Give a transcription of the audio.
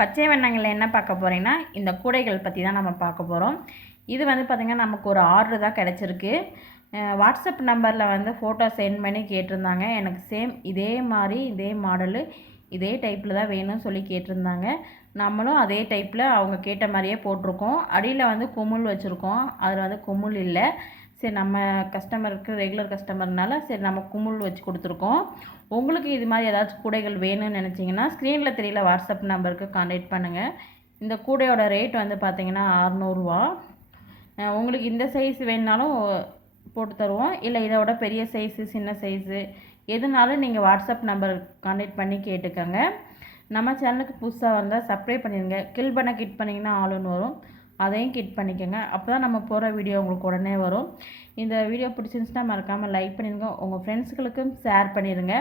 பச்சை வண்ணங்களில் என்ன பார்க்க போகிறீங்கன்னா இந்த கூடைகள் பற்றி தான் நம்ம பார்க்க போகிறோம். இது வந்து பார்த்திங்கன்னா நமக்கு ஒரு ஆர்டர் தான் கிடச்சிருக்கு. வாட்ஸ்அப் நம்பரில் வந்து ஃபோட்டோ சென்ட் பண்ணி கேட்டிருந்தாங்க. எனக்கு சேம் இதே மாதிரி இதே மாடலு இதே டைப்பில் தான் வேணும்னு சொல்லி கேட்டிருந்தாங்க. நம்மளும் அதே டைப்பில் அவங்க கேட்ட மாதிரியே போட்டிருக்கோம். அடியில் வந்து குமுள் வச்சுருக்கோம். அதில் வந்து குமுள் இல்லை. சரி, நம்ம கஸ்டமருக்கு ரெகுலர் கஸ்டமர்னால சரி நம்ம குமுள் வச்சு கொடுத்துருக்கோம். உங்களுக்கு இது மாதிரி ஏதாச்சும் கூடைகள் வேணும்னு நினச்சிங்கன்னா ஸ்க்ரீனில் தெரியல வாட்ஸ்அப் நம்பருக்கு கான்டாக்ட் பண்ணுங்கள். இந்த கூடையோட ரேட் வந்து பார்த்திங்கன்னா 600 ரூபா. உங்களுக்கு இந்த சைஸ் வேணுனாலும் போட்டு தருவோம். இல்லை இதோட பெரிய சைஸு சின்ன சைஸு எதுனாலும் நீங்கள் வாட்ஸ்அப் நம்பர் கான்டாக்ட் பண்ணி கேட்டுக்கோங்க. நம்ம சேனலுக்கு புதுசாக வந்தால் சப்ஸ்கிரைப் பண்ணிடுங்க. கில் பண்ண கிட் பண்ணிங்கன்னா ஆளுன்னு வரும், அதையும் கிட் பண்ணிக்கோங்க. அப்போ தான் நம்ம போகிற வீடியோ உங்களுக்கு உடனே வரும். இந்த வீடியோ பிடிச்சிருந்துச்சுன்னா மறக்காமல் லைக் பண்ணிடுங்க. உங்கள் ஃப்ரெண்ட்ஸுகளுக்கும் ஷேர் பண்ணிடுங்க.